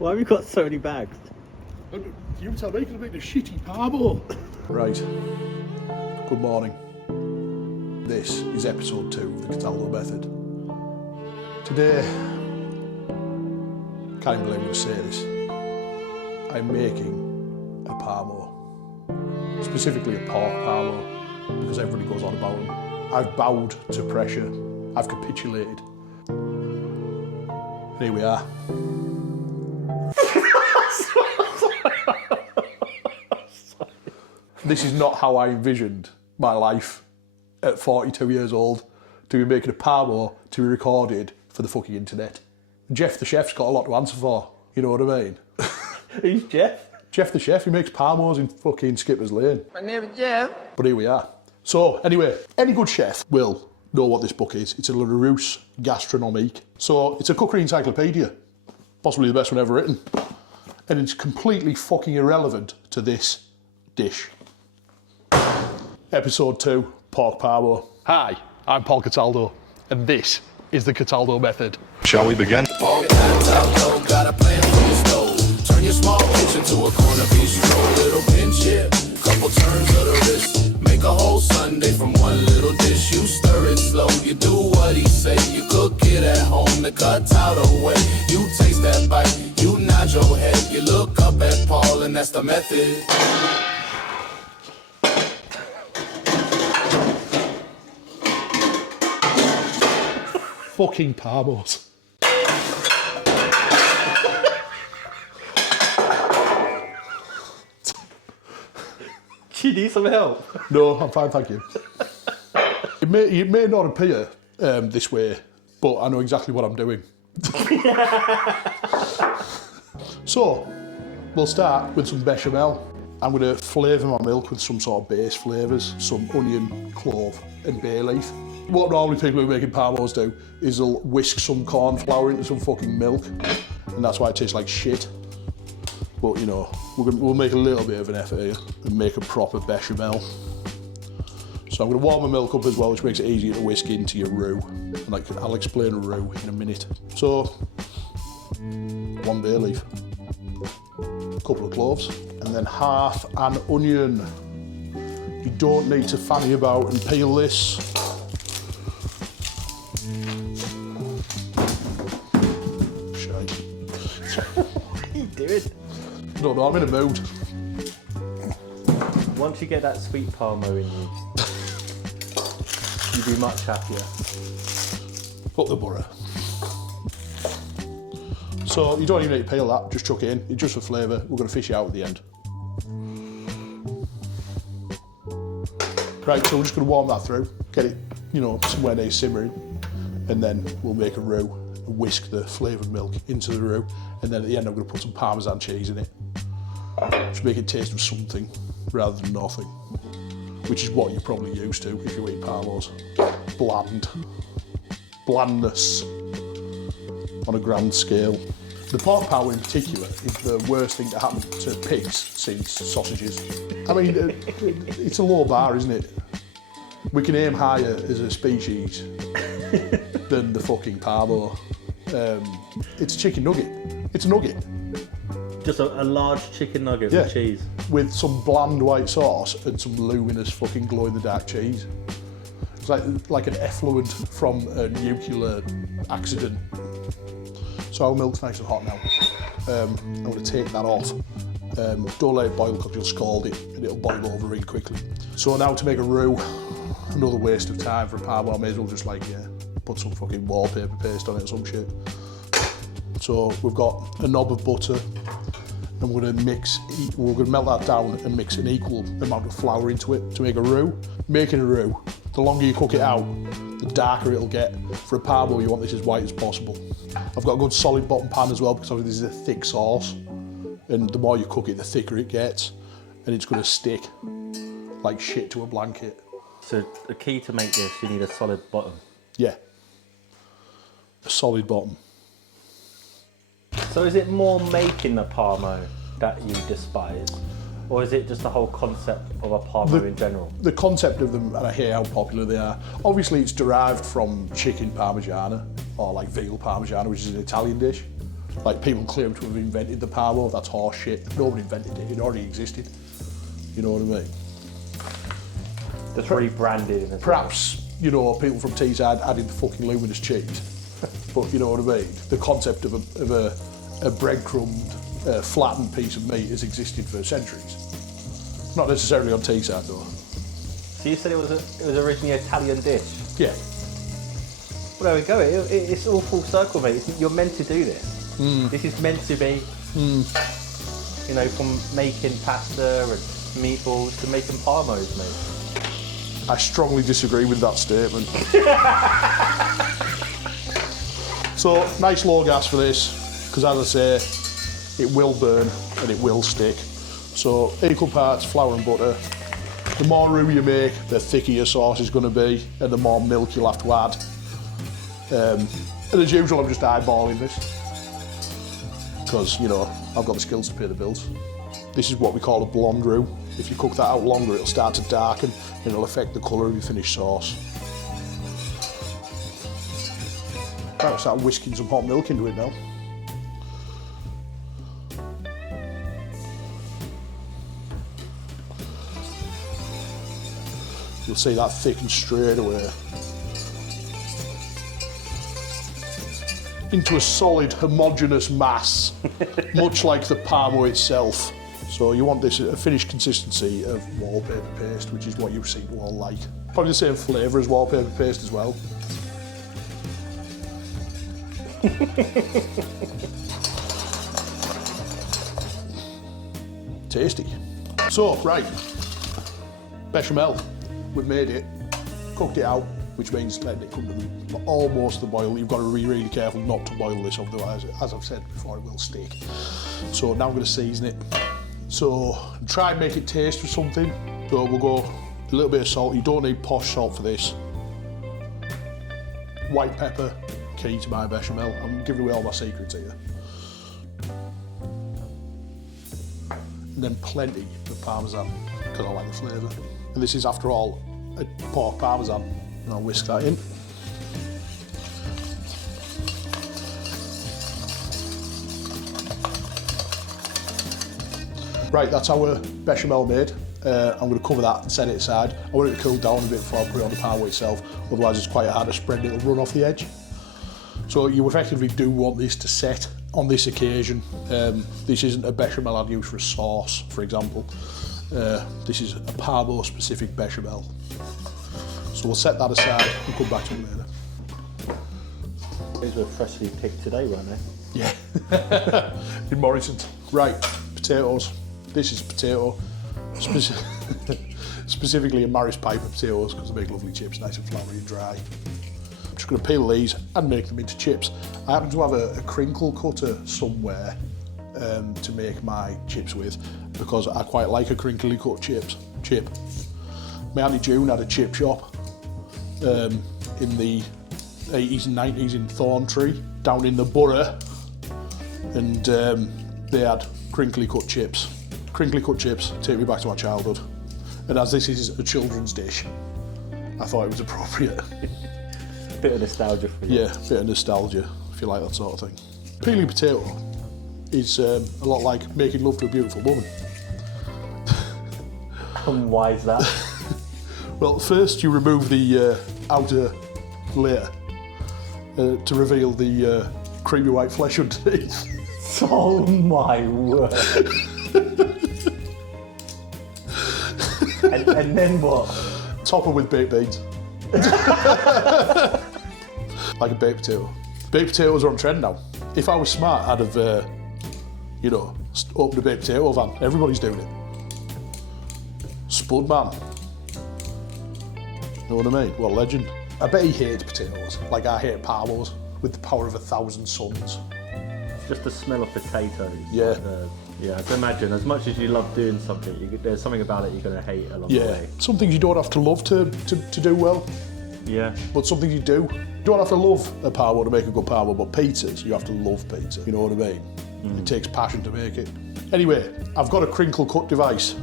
Why have you got so many bags? You tell me, because I'm making a shitty Parmo. Right. Good morning. This is episode 2 of the Cataldo Method. Today, can't even believe I'm going to say this, I'm making a Parmo. Specifically a pork Parmo, because everybody goes on about them. I've bowed to pressure. I've capitulated. And here we are. This is not how I envisioned my life at 42 years old, to be making a Parmo to be recorded for the fucking internet. Jeff the chef's got a lot to answer for, you know what I mean? Who's Jeff? Jeff the chef, he makes Parmos in fucking Skipper's Lane. My name is Jeff. But here we are. So, anyway, any good chef will know what this book is. It's a Larousse Gastronomique. So, it's a cookery encyclopedia. Possibly the best one ever written. And it's completely fucking irrelevant to this dish. Episode 2, Pork Parmo. Hi, I'm Paul Cataldo, and this is the Cataldo Method. Shall we begin? Paul Cataldo got a plan for your stove. Turn your small kitchen to a corner bistro. Little pinch, couple turns of the wrist. Make a whole Sunday from one little dish. You stir it slow, you do what he say. You cook it at home the Cataldo way. You taste that bite, you nod your head. You look up at Paul, and that's the method. Fucking Parmos. Do you need some help? No, I'm fine, thank you. It may not appear this way, but I know exactly what I'm doing. So, we'll start with some bechamel. I'm going to flavour my milk with some sort of base flavours, some onion, clove and bay leaf. What normally people who are making Parmos do is they'll whisk some corn flour into some fucking milk, and that's why it tastes like shit. But you know, we'll make a little bit of an effort here and make a proper bechamel. So I'm going to warm my milk up as well, which makes it easier to whisk into your roux. And I'll explain a roux in a minute. So, 1 bay leaf, a couple of cloves, and then half an onion. You don't need to fanny about and peel this. What are you doing? I don't know, I'm in a mood. Once you get that sweet Parmo in you, you'll be much happier. Put the butter. So you don't even need to peel that, just chuck it in. It's just for flavour. We're going to fish it out at the end. Right, so we're just going to warm that through, get it, you know, somewhere near simmering, and then we'll make a roux and whisk the flavoured milk into the roux, and then at the end I'm going to put some Parmesan cheese in it. Just make it taste of something rather than nothing, which is what you're probably used to if you eat Parmos. Bland. Blandness on a grand scale. The pork Parmo in particular is the worst thing to happen to pigs since sausages. I mean, it's a low bar, isn't it? We can aim higher as a species than the fucking Parmo. It's a chicken nugget. It's a nugget. Just a large chicken nugget with cheese. With some bland white sauce and some luminous fucking glow-in-the-dark cheese. It's like an effluent from a nuclear accident. So our milk's nice and hot now. I'm going to take that off. Don't let it boil because you'll scald it and it'll boil over really quickly. So now to make a roux, another waste of time for a Parmo. I may as well just put some fucking wallpaper paste on it or some shit. So we've got a knob of butter, and we're going to melt that down and mix an equal amount of flour into it to make a roux. Making a roux, the longer you cook it out, the darker it'll get. For a Parmo, you want this as white as possible. I've got a good solid bottom pan as well, because obviously this is a thick sauce, and the more you cook it, the thicker it gets, and it's going to stick like shit to a blanket. So the key to make this, you need a solid bottom. Yeah, a solid bottom. So is it more making the Parmo that you despise? Or is it just the whole concept of a Parmo in general? The concept of them, and I hear how popular they are. Obviously, it's derived from chicken parmigiana, or like veal parmigiana, which is an Italian dish. Like people claim to have invented the Parmo, that's horse shit. Nobody invented it, it already existed. You know what I mean? Just rebranded. Perhaps, you know, people from Teesside added the fucking luminous cheese. But you know what I mean? The concept of a breadcrumbed, flattened piece of meat has existed for centuries. Not necessarily on Teesside though. So you said it was originally an Italian dish? Yeah. Well, there we go. It's all full circle, mate. You're meant to do this. This is meant to be, you know, from making pasta and meatballs to making Parmos, mate. I strongly disagree with that statement. So, nice low gas for this, because as I say, it will burn and it will stick. So, equal parts flour and butter. The more roux you make, the thicker your sauce is going to be, and the more milk you'll have to add. And as usual, I'm just eyeballing this, because, you know, I've got the skills to pay the bills. This is what we call a blonde roux. If you cook that out longer, it'll start to darken and it'll affect the colour of your finished sauce. Right, we'll start whisking some hot milk into it now. You'll see that thickens straight away into a solid, homogeneous mass, much like the Parmo itself. So you want this a finished consistency of wallpaper paste, which is what you seem to all like. Probably the same flavour as wallpaper paste as well. Tasty. So, right, bechamel. We've made it, cooked it out, which means letting it come to almost the boil. You've got to be really careful not to boil this, otherwise, as I've said before, it will stick. So now I'm going to season it. So try and make it taste with something. So we'll go a little bit of salt. You don't need posh salt for this. White pepper, key to my bechamel. I'm giving away all my secrets here. And then plenty of parmesan, because I like the flavour. And this is, after all, a pork parmesan. And I'll whisk that in. Right, that's our bechamel made. I'm going to cover that and set it aside. I want it to cool down a bit before I put it on the Parmo itself, otherwise it's quite hard to spread and it'll run off the edge. So you effectively do want this to set on this occasion. This isn't a bechamel I'd use for a sauce, for example. This is a Parmo specific bechamel. So we'll set that aside and come back to it later. These were freshly picked today, weren't they? Yeah, in Morrison's. Right, potatoes. This is potato, specifically a Maris Piper potatoes, because they make lovely chips, nice and floury and dry. I'm just going to peel these and make them into chips. I happen to have a crinkle cutter somewhere to make my chips with, because I quite like a crinkly cut chip. My Auntie June had a chip shop in the 80s and 90s in Thorntree, down in the borough, and they had crinkly cut chips. Crinkly cut chips take me back to my childhood. And as this is a children's dish, I thought it was appropriate. Bit of nostalgia for you. Yeah, bit of nostalgia, if you like that sort of thing. Peeling potato is a lot like making love to a beautiful woman. And why is that? Well, first you remove the outer layer to reveal the creamy white flesh underneath. Oh my word. and then what? Top her with baked beans. Like a baked potato. Baked potatoes are on trend now. If I was smart, I'd have, you know, opened a baked potato van. Everybody's doing it. Spud man. Know what I mean? What a legend. I bet he hates potatoes, like I hate Parmos, with the power of 1,000 suns. Just the smell of potatoes. Yeah. Yeah, I can imagine. As much as you love doing something, there's something about it you're going to hate along the way. Some things you don't have to love to do well. Yeah. But some things you do. You don't have to love a Parmo to make a good Parmo, but pizzas, you have to love pizza. You know what I mean? It takes passion to make it. Anyway, I've got a crinkle cut device.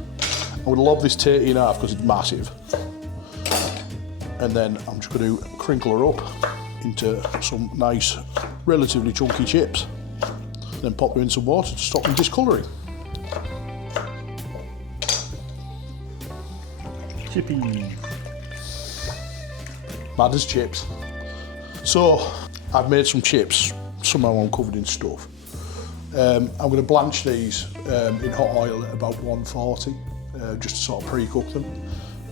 I'm going to lob this tatty in half because it's massive. And then I'm just going to crinkle her up into some nice, relatively chunky chips. Then pop them in some water to stop them discolouring. Chippies. Mad as chips. So, I've made some chips. Somehow I'm covered in stuff. I'm going to blanch these in hot oil at about 140, just to sort of pre-cook them.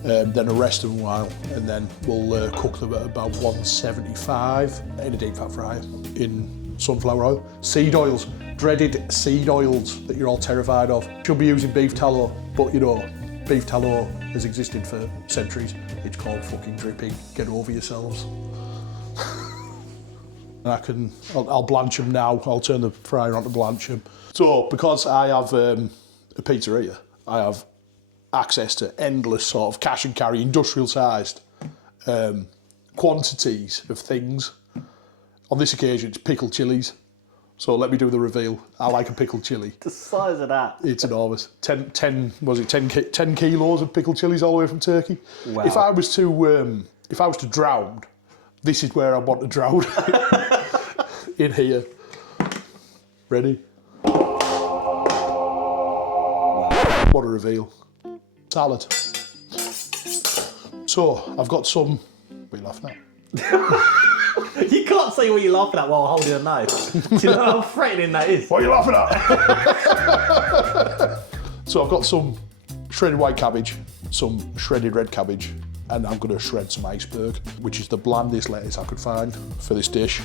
Then rest them a while, and then we'll cook them at about 175 in a deep fat fryer in sunflower oil. Seed oils, dreaded seed oils that you're all terrified of. Should be using beef tallow, but you know, beef tallow has existed for centuries. It's called fucking dripping. Get over yourselves. And I'll blanch them now. I'll turn the fryer on to blanch them. So, because I have a pizzeria, I have access to endless sort of cash and carry, industrial sized quantities of things. On this occasion, it's pickled chilies. So let me do the reveal. I like a pickled chili. The size of that. It's enormous. 10 kilos of pickled chilies all the way from Turkey. Wow. If I was to drown, this is where I want to drown. In here. Ready? Wow. What a reveal. Salad. So, I've got some... What are you laughing at? You can't say what you're laughing at while holding a knife. Do you know how threatening that is? What are you laughing at? So I've got some shredded white cabbage, some shredded red cabbage, and I'm going to shred some iceberg, which is the blandest lettuce I could find for this dish.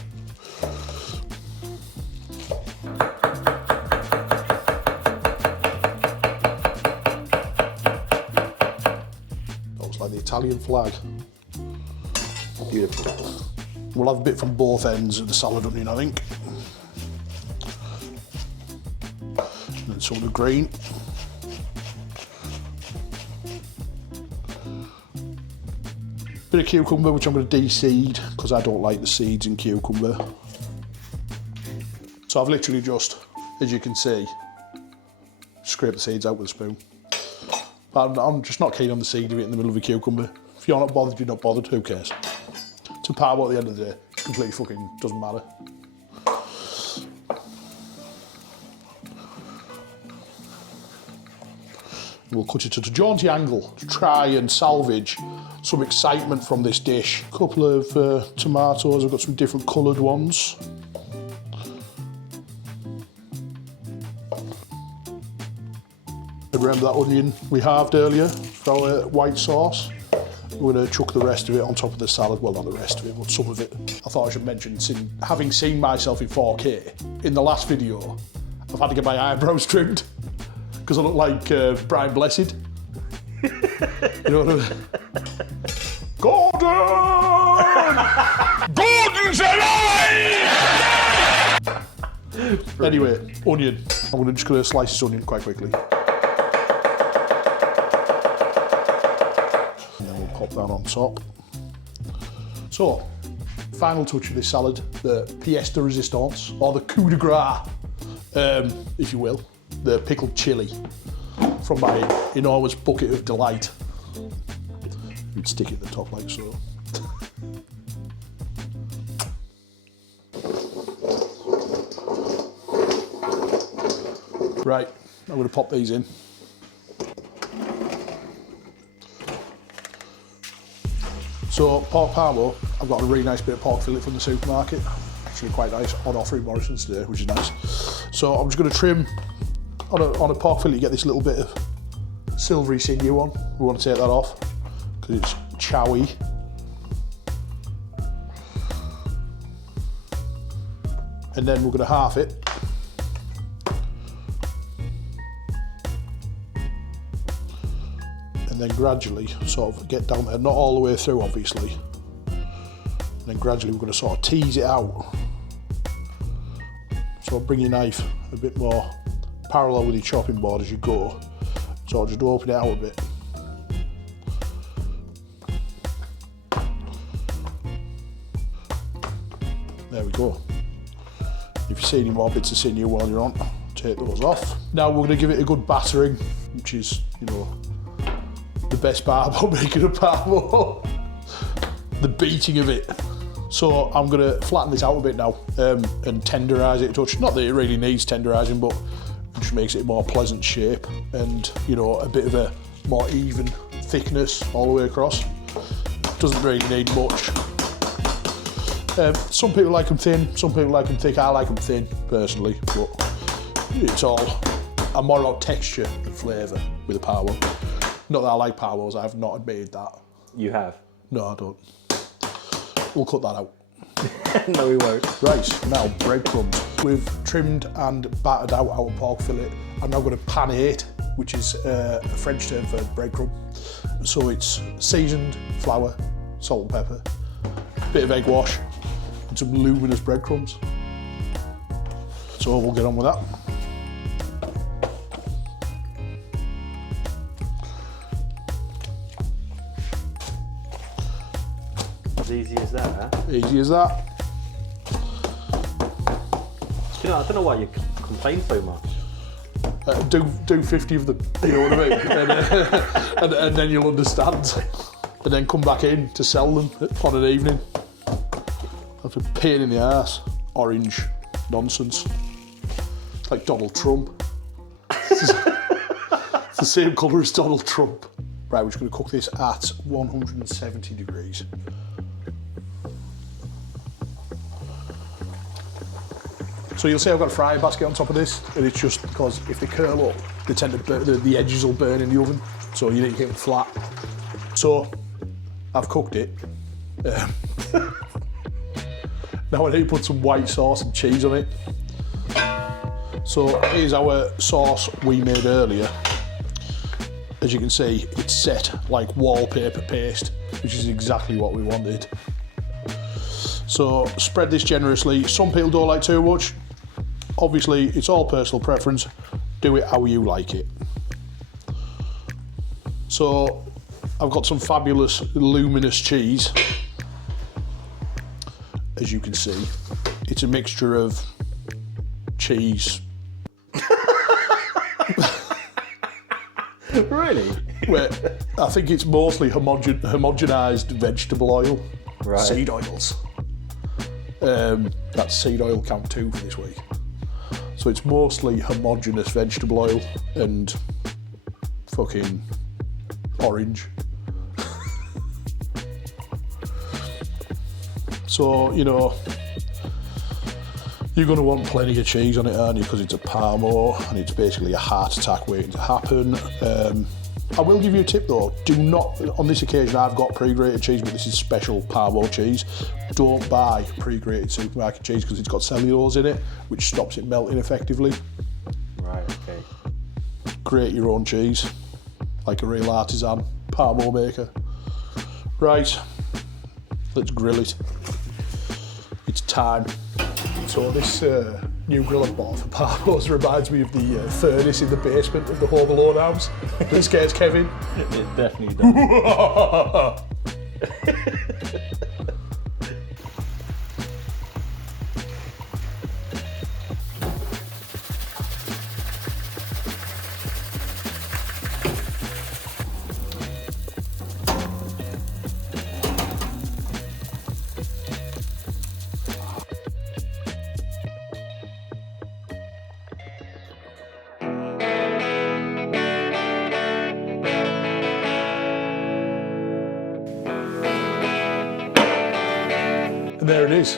Looks like the Italian flag. Beautiful. We'll have a bit from both ends of the salad onion, I think. And then some of the green. Bit of cucumber, which I'm going to de-seed, because I don't like the seeds in cucumber. So I've literally just, as you can see, scraped the seeds out with a spoon. But I'm just not keen on the seed of it in the middle of a cucumber. If you're not bothered, you're not bothered, who cares? To Parmo at the end of the day, it completely fucking doesn't matter. We'll cut it at a jaunty angle to try and salvage some excitement from this dish. A couple of tomatoes, I've got some different coloured ones. And remember that onion we halved earlier for our white sauce? We're going to chuck the rest of it on top of the salad. Well, not the rest of it, but some of it. I thought I should mention, having seen myself in 4K, in the last video, I've had to get my eyebrows trimmed because I look like Brian Blessed. You know what I mean? Gordon! Gordon's alive! Anyway, onion. I'm just going to slice this onion quite quickly. Pop that on top. So, final touch of this salad, the pièce de résistance, or the coup de grace, if you will, the pickled chili from my enormous bucket of delight. You'd stick it at the top like so. Right, I'm going to pop these in. So, pork Parmo, I've got a really nice bit of pork fillet from the supermarket. Actually quite nice, on offer in Morrison's today, which is nice. So I'm just going to trim, on a pork fillet you get this little bit of silvery sinew on. We want to take that off, because it's chowy. And then we're going to half it. And then gradually sort of get down there, not all the way through obviously, and then gradually we're going to sort of tease it out. So bring your knife a bit more parallel with your chopping board as you go, so just open it out a bit. There we go. If you see any more bits of sinew while you're on, take those off. Now we're going to give it a good battering, which is, you know, the best part about making a Parmo. The beating of it. So I'm going to flatten this out a bit now and tenderise it a touch. Not that it really needs tenderising, but it just makes it a more pleasant shape and, you know, a bit of a more even thickness all the way across. Doesn't really need much. Some people like them thin, some people like them thick. I like them thin, personally, but it's all, I'm more about texture and flavour with a Parmo. Not that I like Parmos, I have not admitted that. You have? No, I don't. We'll cut that out. No, we won't. Right, now breadcrumbs. We've trimmed and battered out our pork fillet. I'm now going to panade, which is a French term for breadcrumb. So it's seasoned flour, salt and pepper, bit of egg wash, and some luminous breadcrumbs. So we'll get on with that. As easy as that, huh? Easy as that. You know, I don't know why you complain so much. Do 50 of them, you know what I mean? and then you'll understand. And then come back in to sell them on an evening. That's a pain in the arse. Orange nonsense. It's like Donald Trump. It's the same colour as Donald Trump. Right, we're just going to cook this at 170 degrees. So you'll see I've got a frying basket on top of this, and it's just because if they curl up, they tend to burn, the edges will burn in the oven, so you need to keep them flat. So I've cooked it. Now I need to put some white sauce and cheese on it. So here's our sauce we made earlier. As you can see, it's set like wallpaper paste, which is exactly what we wanted. So spread this generously. Some people don't like too much. Obviously, it's all personal preference. Do it how you like it. So I've got some fabulous luminous cheese. As you can see, it's a mixture of cheese. Really? Where I think it's mostly homogenised vegetable oil. Right. Seed oils. That's seed oil count 2 for this week. So it's mostly homogeneous vegetable oil and fucking orange. So, you know, you're going to want plenty of cheese on it, aren't you? Because it's a Parmo and it's basically a heart attack waiting to happen. I will give you a tip though, do not, on this occasion I've got pre-grated cheese, but this is special Parmo cheese. Don't buy pre-grated supermarket cheese because it's got cellulose in it, which stops it melting effectively. Right, okay. Grate your own cheese, like a real artisan Parmo maker. Right, let's grill it. It's time. So this new grill I bought for Parmos reminds me of the furnace in the basement of the Home Alone house that scares Kevin. It definitely does. And there it is.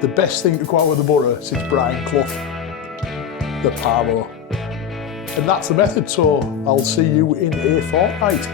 The best thing to go out with the butter since Brian Clough, the Parmo. And that's the method, so I'll see you in a fortnight.